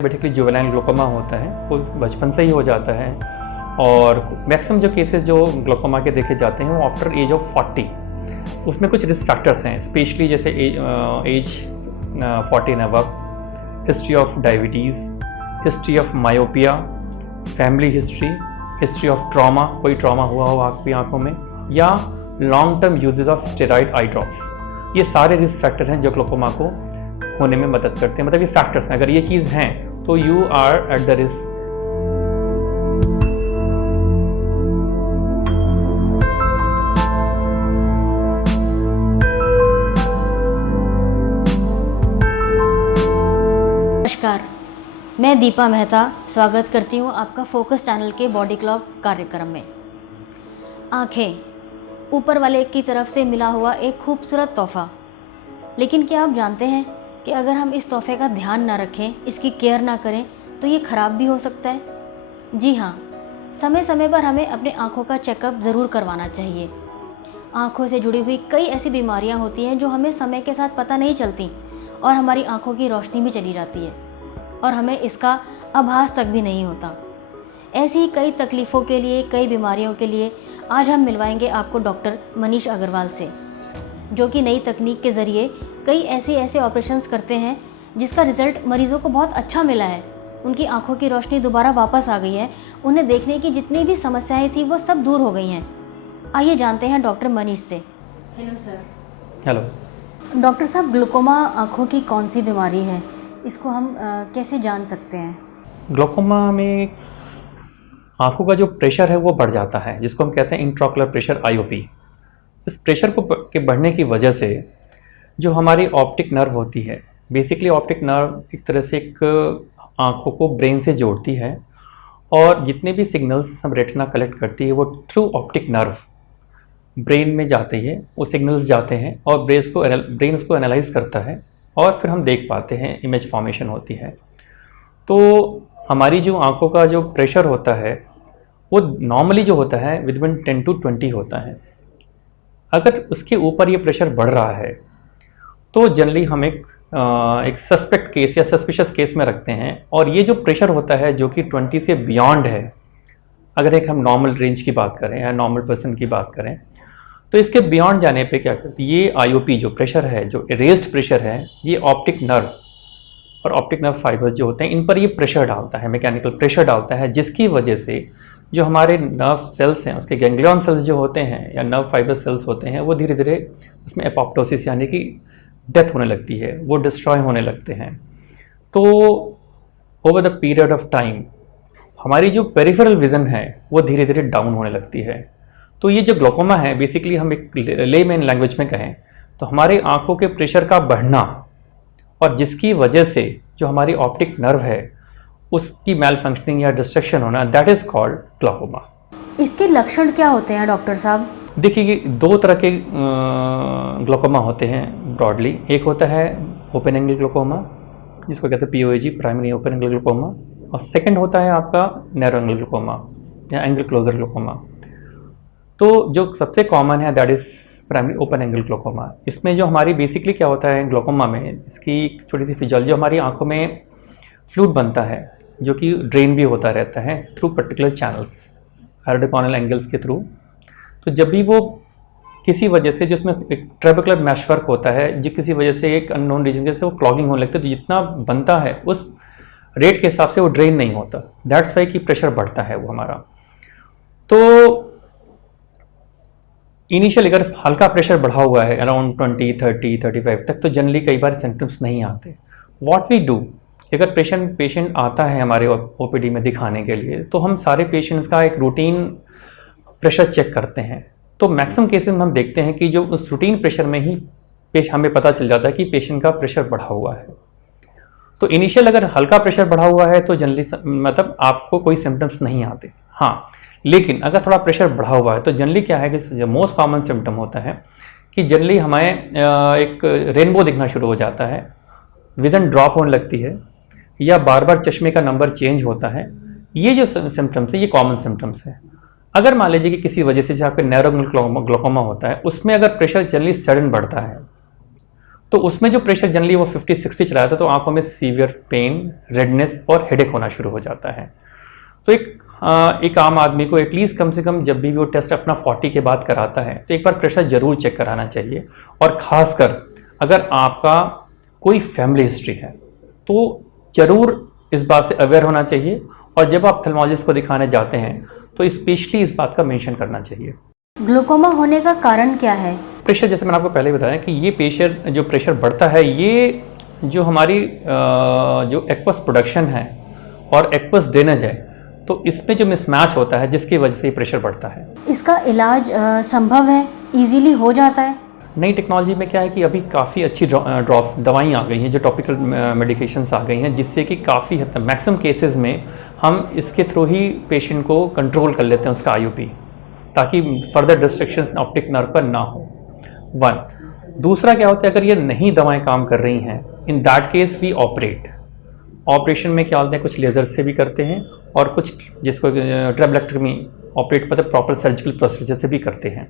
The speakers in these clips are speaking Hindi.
बेसिकली जुवेनाइल ग्लोकोमा होता है, वो बचपन से ही हो जाता है और मैक्सिमम जो केसेस जो ग्लोकोमा के देखे जाते हैं वो आफ्टर एज ऑफ 40। उसमें कुछ रिस्क फैक्टर्स हैं, स्पेशली जैसे age 40 and above, history of diabetes, history of myopia, family history of trauma, कोई ट्रॉमा हुआ हो आपकी आंखों में, या long term usage of steroid eye drops. ये सारे रिस्क फैक्टर हैं जो ग्लोकोमा को होने में मदद करते हैं। मतलब ये फैक्टर्स हैं, अगर ये चीज़ हैं तो you are at the risk. नमस्कार, मैं दीपा मेहता स्वागत करती हूँ आपका फोकस चैनल के बॉडी क्लॉक कार्यक्रम में। आँखें ऊपर वाले की तरफ से मिला हुआ एक खूबसूरत तोहफा, लेकिन क्या आप जानते हैं कि अगर हम इस तोहफे का ध्यान ना रखें, इसकी केयर ना करें तो ये ख़राब भी हो सकता है। जी हाँ, समय समय पर हमें अपने आँखों का चेकअप ज़रूर करवाना चाहिए। आँखों से जुड़ी हुई कई ऐसी बीमारियाँ होती हैं जो हमें समय के साथ पता नहीं चलती और हमारी आँखों की रोशनी भी चली जाती है और हमें इसका आभास तक भी नहीं होता। ऐसी ही कई तकलीफ़ों के लिए, कई बीमारियों के लिए आज हम मिलवाएंगे आपको डॉक्टर मनीष अग्रवाल से, जो कि नई तकनीक के ज़रिए कई ऐसे ऑपरेशंस करते हैं जिसका रिज़ल्ट मरीज़ों को बहुत अच्छा मिला है। उनकी आंखों की रोशनी दोबारा वापस आ गई है, उन्हें देखने की जितनी भी समस्याएं थी वो सब दूर हो गई हैं। आइए जानते हैं डॉक्टर मनीष से। Hello sir. हेलो डॉक्टर साहब, ग्लूकोमा आँखों की कौन सी बीमारी है? इसको हम कैसे जान सकते हैं? ग्लोकोमा में आंखों का जो प्रेशर है वो बढ़ जाता है, जिसको हम कहते हैं इंट्राओकुलर प्रेशर, आईओपी। इस प्रेशर के बढ़ने की वजह से जो हमारी ऑप्टिक नर्व होती है, बेसिकली ऑप्टिक नर्व एक तरह से एक आँखों को ब्रेन से जोड़ती है और जितने भी सिग्नल्स हम रेटिना कलेक्ट करती है वो थ्रू ऑप्टिक नर्व ब्रेन में जाते हैं। वो सिग्नल्स जाते हैं और ब्रेन उसको एनालाइज करता है और फिर हम देख पाते हैं, इमेज फॉर्मेशन होती है। तो हमारी जो आँखों का जो प्रेशर होता है वो नॉर्मली जो होता है विदिन 10 to 20 होता है। अगर उसके ऊपर ये प्रेशर बढ़ रहा है तो जनरली हम एक सस्पेक्ट केस या सस्पिशियस केस में रखते हैं। और ये जो प्रेशर होता है जो कि 20 से बियॉन्ड है, अगर एक हम नॉर्मल रेंज की बात करें या नॉर्मल पर्सन की बात करें, तो इसके बियॉन्ड जाने पे क्या करती है, ये आईओपी जो प्रेशर है, जो रेज्ड प्रेशर है, ये ऑप्टिक नर्व और ऑप्टिक नर्व फाइबर्स जो होते हैं इन पर ये प्रेशर डालता है, मैकेनिकल प्रेशर डालता है, जिसकी वजह से जो हमारे नर्व सेल्स हैं, उसके गैंग्लियन सेल्स जो होते हैं या नर्व फाइबर सेल्स होते हैं, वो धीरे धीरे उसमें एपोप्टोसिस यानी कि डेथ होने लगती है, वो डिस्ट्रॉय होने लगते हैं। तो over the period of time हमारी जो पेरिफेरल विज़न है वो धीरे धीरे डाउन होने लगती है। तो ये जो ग्लोकोमा है, बेसिकली हम एक लेमैन लैंग्वेज में कहें तो हमारे आँखों के प्रेशर का बढ़ना और जिसकी वजह से जो हमारी ऑप्टिक नर्व है उसकी मैल फंक्शनिंग या डिस्ट्रक्शन होना, दैट इज़ कॉल्ड ग्लोकोमा। इसके लक्षण क्या होते हैं डॉक्टर साहब? देखिए, दो तरह के ग्लोकोमा होते हैं ब्रॉडली। एक होता है ओपन एंगल ग्लोकोमा, जिसको कहते हैं पीओएजी, प्राइमरी ओपन एंगल ग्लोकोमा, और सेकंड होता है आपका नैरो एंगल ग्लोकोमा या एंगल क्लोजर ग्लोकोमा। तो जो सबसे कॉमन है that is primary open angle glaucoma. इसमें जो हमारी बेसिकली क्या होता है ग्लोकोमा में, इसकी एक छोटी सी फिजियोलॉजी, हमारी आंखों में फ्लूइड बनता है जो कि ड्रेन भी होता रहता है थ्रू पर्टिकुलर चैनल्स, हेरिडोकॉनल एंगल्स के थ्रू। तो जब भी वो किसी वजह से, जिसमें एक ट्रेबेकुलर मैशवर्क होता है, जो किसी वजह से एक अननोन रीजन जैसे वो क्लॉगिंग होने लगती है, तो जितना बनता है उस रेट के हिसाब से वो ड्रेन नहीं होता, दैट्स वाई कि प्रेशर बढ़ता है वो हमारा। तो इनिशियल अगर हल्का प्रेशर बढ़ा हुआ है अराउंड 20, 30, 35 तक, तो जनरली कई बार सिम्टम्स नहीं आते। व्हाट वी डू, अगर पेशेंट आता है हमारे ओपीडी में दिखाने के लिए, तो हम सारे पेशेंट्स का एक रूटीन प्रेशर चेक करते हैं। तो मैक्सिमम केसेस में हम देखते हैं कि जो उस रूटीन प्रेशर में ही हमें पता चल जाता है कि पेशेंट का प्रेशर बढ़ा हुआ है। तो इनिशियल अगर हल्का प्रेशर बढ़ा हुआ है तो जनरली मतलब आपको कोई सिम्टम्स नहीं आते। हाँ, लेकिन अगर थोड़ा प्रेशर बढ़ा हुआ है तो जनरली क्या है कि जो मोस्ट कॉमन सिम्टम होता है कि जनरली हमें एक रेनबो दिखना शुरू हो जाता है, विजन ड्रॉप होने लगती है, या बार बार चश्मे का नंबर चेंज होता है। ये जो सिम्टम्स है ये कॉमन सिम्टम्स है। अगर मान लीजिए कि किसी वजह से आपका नैरो एंगल ग्लोकोमा होता है, उसमें अगर प्रेशर जनरली सडन बढ़ता है तो उसमें जो प्रेशर जनरली वो 50-60 चला जाता है, तो आंखों में सीवियर पेन, रेडनेस और हेडेक होना शुरू हो जाता है। तो एक आम आदमी को एटलीस्ट कम से कम जब भी वो टेस्ट अपना 40 के बाद कराता है तो एक बार प्रेशर ज़रूर चेक कराना चाहिए। और ख़ासकर अगर आपका कोई फैमिली हिस्ट्री है तो ज़रूर इस बात से अवेयर होना चाहिए, और जब आप ऑप्थेल्मोलॉजिस्ट को दिखाने जाते हैं तो स्पेशली इस बात का मेंशन करना चाहिए। ग्लूकोमा होने का कारण क्या है? प्रेशर, जैसे मैंने आपको पहले बताया कि ये प्रेशर बढ़ता है, ये जो हमारी जो एक्वस प्रोडक्शन है और एक्वस ड्रेनेज है, तो इसमें जो मिसमैच होता है जिसकी वजह से ये प्रेशर बढ़ता है। इसका इलाज संभव है, इजीली हो जाता है? नई टेक्नोलॉजी में क्या है कि अभी काफ़ी अच्छी ड्रॉप्स दवाई आ गई हैं, जो टॉपिकल मेडिकेशंस आ गई हैं, जिससे कि काफ़ी हद तक मैक्सिमम केसेस में हम इसके थ्रू ही पेशेंट को कंट्रोल कर लेते हैं उसका IOP, ताकि फर्दर डिस्ट्रक्शंस ऑप्टिक नर्व पर ना हो। वन, दूसरा क्या होता है, अगर ये नहीं दवाएं काम कर रही हैं, in that case we operation में क्या होता है, कुछ लेज़र से भी करते हैं और कुछ जिसको ट्रेबेक्टमी ऑपरेट पता प्रॉपर सर्जिकल प्रोसीजर से भी करते हैं।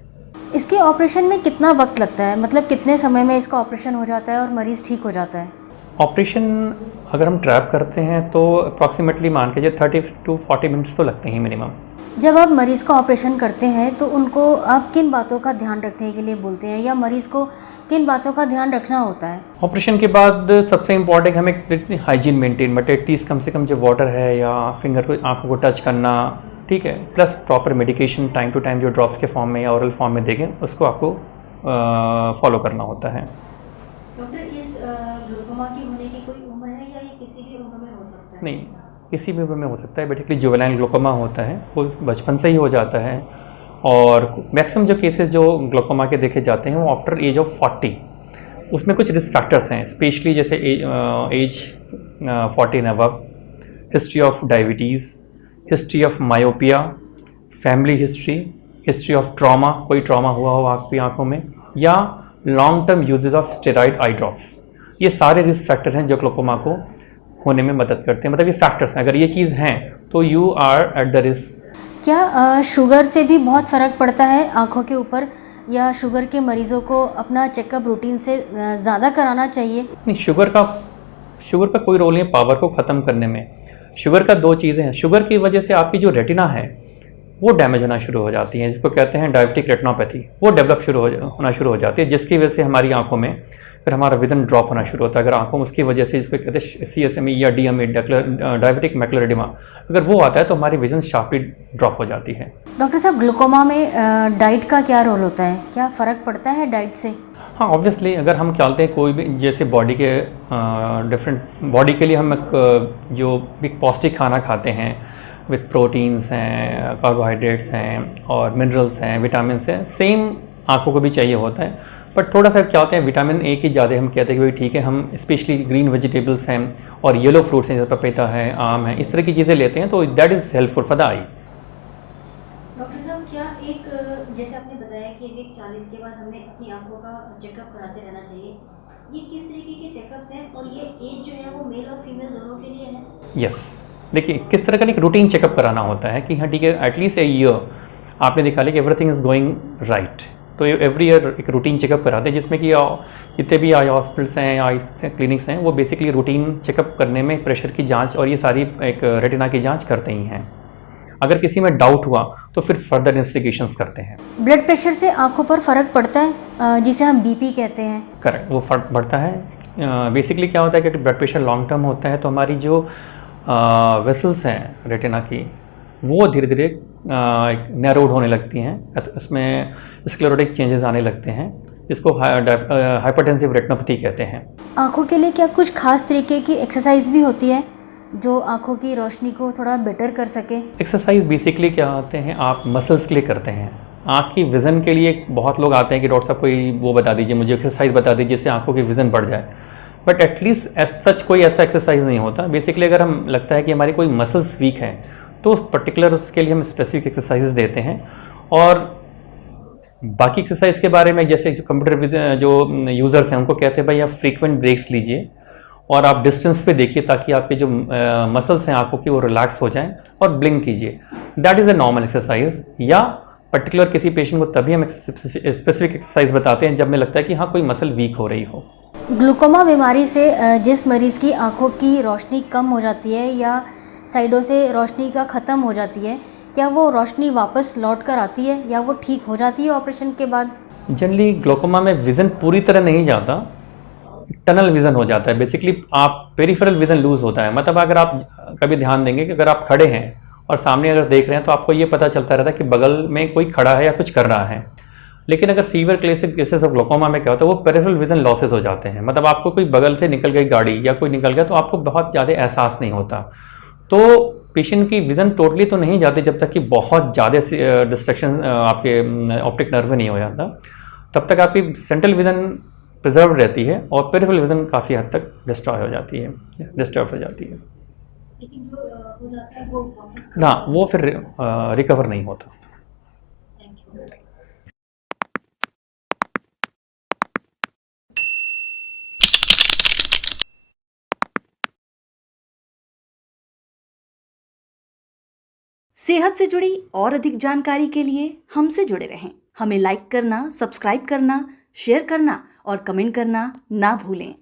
इसके ऑपरेशन में कितना वक्त लगता है, मतलब कितने समय में इसका ऑपरेशन हो जाता है और मरीज़ ठीक हो जाता है? ऑपरेशन अगर हम ट्रैप करते हैं तो अप्रॉक्सीमेटली मान के 30 to 40 मिनट्स तो लगते हैं मिनिमम। जब आप मरीज़ का ऑपरेशन करते हैं तो उनको आप किन बातों का ध्यान रखने के लिए बोलते हैं, या मरीज़ को किन बातों का ध्यान रखना होता है? ऑपरेशन के बाद सबसे इम्पॉर्टेंट हमें हाइजीन मेंटेन, बट एटलीस्ट कम से कम जो वाटर है या फिंगर को आंखों को टच करना, ठीक है, plus proper medication time to time जो ड्रॉप्स के फॉर्म में या ओरल फॉर्म में देंगे उसको आपको फॉलो करना होता है। डॉक्टर, इस ग्लूकोमा की होने की कोई उम्र है या ये किसी भी उम्र में हो सकता है? नहीं, किसी भी उम्र में हो सकता है। बेसिकली जुवेनाइल ग्लूकोमा होता है वो बचपन से ही हो जाता है, और मैक्सिमम जो केसेस जो ग्लूकोमा के देखे जाते हैं वो आफ्टर एज ऑफ 40। उसमें कुछ रिस्क फैक्टर्स हैं, स्पेशली जैसे age 40 and above, history of diabetes, history of myopia, family history of trauma, कोई ट्रॉमा हुआ हो आपकी आंखों में, या long term usage of steroid eye drops. ये सारे रिस्क फैक्टर हैं जो ग्लूकोमा को होने में मदद करते हैं। मतलब ये फैक्टर्स हैं, अगर ये चीज़ हैं तो you are at the risk. क्या शुगर से भी बहुत फ़र्क पड़ता है आँखों के ऊपर, या शुगर के मरीज़ों को अपना चेकअप रूटीन से ज़्यादा कराना चाहिए? नहीं, शुगर का कोई रोल नहीं है पावर को ख़त्म करने में। शुगर का दो चीज़ें हैं। शुगर की वजह से आपकी जो रेटिना है वो डैमेज होना शुरू हो जाती है, जिसको कहते हैं डायबिटिक रेटिनोपैथी, वो डेवलप होना शुरू हो जाती है, जिसकी वजह से हमारी आंखों में फिर हमारा विजन ड्रॉप होना शुरू होता है। अगर आंखों में उसकी वजह से, जिसको कहते हैं CSME या DME, डायबिटिक मैकुलर एडिमा, अगर वो आता है तो हमारी विजन शार्पली ड्रॉप हो जाती है। डॉक्टर साहब, ग्लूकोमा में डाइट का क्या रोल होता है? क्या फ़र्क पड़ता है डाइट से? हाँ, ऑब्वियसली अगर हम चलते हैं कोई भी, जैसे बॉडी के डिफरेंट बॉडी के लिए हम जो भी पौष्टिक खाना खाते हैं विथ प्रोटीन्स हैं, कार्बोहाइड्रेट्स हैं और मिनरल्स हैं, विटामिन्स हैं, सेम आंखों को भी चाहिए होता है। बट थोड़ा सा क्या होता है, विटामिन ए की ज़्यादा हम कहते हैं कि भाई ठीक है, हम स्पेशली ग्रीन वेजिटेबल्स हैं और येलो फ्रूट्स हैं, जैसे पपीता है, आम है, इस तरह की चीज़ें लेते हैं तो that is helpful for the I. Doctor साहब, क्या जैसे आपने बताया कि एक 40 के बाद हमें अपनी आंखों का चेकअप कराते रहना चाहिए, ये किस तरीके के चेकअप्स हैं और ये एज जो है वो मेल और फीमेल दोनों के लिए है? यस, देखिए किस तरह का एक रूटीन चेकअप कराना होता है कि हाँ ठीक है, एटलीस्ट ए ईयर आपने दिखा लिया कि एवरीथिंग इज़ गोइंग राइट, तो एवरी ईयर एक रूटीन चेकअप कराते हैं, जिसमें कि जितने भी आई हॉस्पिटल्स हैं, आई क्लिनिक्स हैं, वो बेसिकली रूटीन चेकअप करने में प्रेशर की जांच और ये सारी एक रेटिना की जांच करते ही हैं। अगर किसी में डाउट हुआ तो फिर फर्दर इन्वेस्टिगेशंस करते हैं। ब्लड प्रेशर से आंखों पर फ़र्क पड़ता है, जिसे हम BP कहते हैं? करेक्ट, वो फर्क पड़ता है। बेसिकली क्या होता है कि ब्लड प्रेशर लॉन्ग टर्म होता है तो हमारी जो वेसल्स हैं रेटिना की, वो धीरे धीरे नैरोड होने लगती हैं, उसमें स्क्लेरोटिक चेंजेस आने लगते हैं, जिसको हाइपरटेंसिव रेटिनोपैथी कहते हैं। आंखों के लिए क्या कुछ खास तरीके की एक्सरसाइज भी होती है जो आंखों की रोशनी को थोड़ा बेटर कर सके? एक्सरसाइज बेसिकली क्या होते हैं, आप मसल्स के लिए करते हैं। आँख की विज़न के लिए बहुत लोग आते हैं कि डॉक्टर साहब कोई वो बता दीजिए, मुझे एक्सरसाइज बता दीजिए जिससे आंखों की विज़न बढ़ जाए, बट एटलीस्ट सच कोई ऐसा एक्सरसाइज नहीं होता। बेसिकली अगर हम लगता है कि हमारी कोई मसल्स वीक हैं तो पर्टिकुलर उसके लिए हम स्पेसिफिक एक्सरसाइजेज देते हैं। और बाकी एक्सरसाइज के बारे में, जैसे जो कंप्यूटर जो यूज़र्स हैं उनको कहते हैं भाई आप फ्रीक्वेंट ब्रेक्स लीजिए और आप डिस्टेंस पे देखिए ताकि आपके जो मसल्स हैं आंखों की वो रिलैक्स हो जाएं, और ब्लिंक कीजिए। That is a normal exercise. या पर्टिकुलर किसी पेशेंट को तभी हम स्पेसिफिक एक्सरसाइज बताते हैं जब हमें लगता है कि हाँ कोई मसल वीक हो रही हो। ग्लूकोमा बीमारी से जिस मरीज़ की आँखों की रोशनी कम हो जाती है या साइडों से रोशनी का ख़त्म हो जाती है, क्या वो रोशनी वापस लौट कर आती है या वो ठीक हो जाती है ऑपरेशन के बाद? जनरली ग्लोकोमा में विज़न पूरी तरह नहीं जाता, टनल विज़न हो जाता है। बेसिकली आप पेरिफेरल विज़न लूज़ होता है। मतलब अगर आप कभी ध्यान देंगे कि अगर आप खड़े हैं और सामने अगर देख रहे हैं तो आपको ये पता चलता रहता है कि बगल में कोई खड़ा है या कुछ कर रहा है। लेकिन अगर सीवियर केसेस ऑफ ग्लोकोमा में क्या होता है, वो पेरिफेरल विज़न लॉसेस हो जाते हैं। मतलब आपको कोई बगल से निकल गई गाड़ी या कोई निकल गया तो आपको बहुत ज़्यादा एहसास नहीं होता। तो पेशेंट की विज़न टोटली तो नहीं जाती जब तक कि बहुत ज़्यादा डिस्ट्रक्शन आपके ऑप्टिक नर्व में नहीं हो जाता। तब तक आपकी सेंट्रल विज़न प्रिजर्व रहती है और पेरिफेरल विज़न काफ़ी हद तक डिस्ट्रॉय हो जाती है, डिस्टर्ब हो जाती है। लेकिन जो हो जाता है वो वापस ना वो फिर रिकवर नहीं होता। Thank you. सेहत से जुड़ी और अधिक जानकारी के लिए हमसे जुड़े रहें। हमें लाइक करना, सब्सक्राइब करना, शेयर करना और कमेंट करना ना भूलें।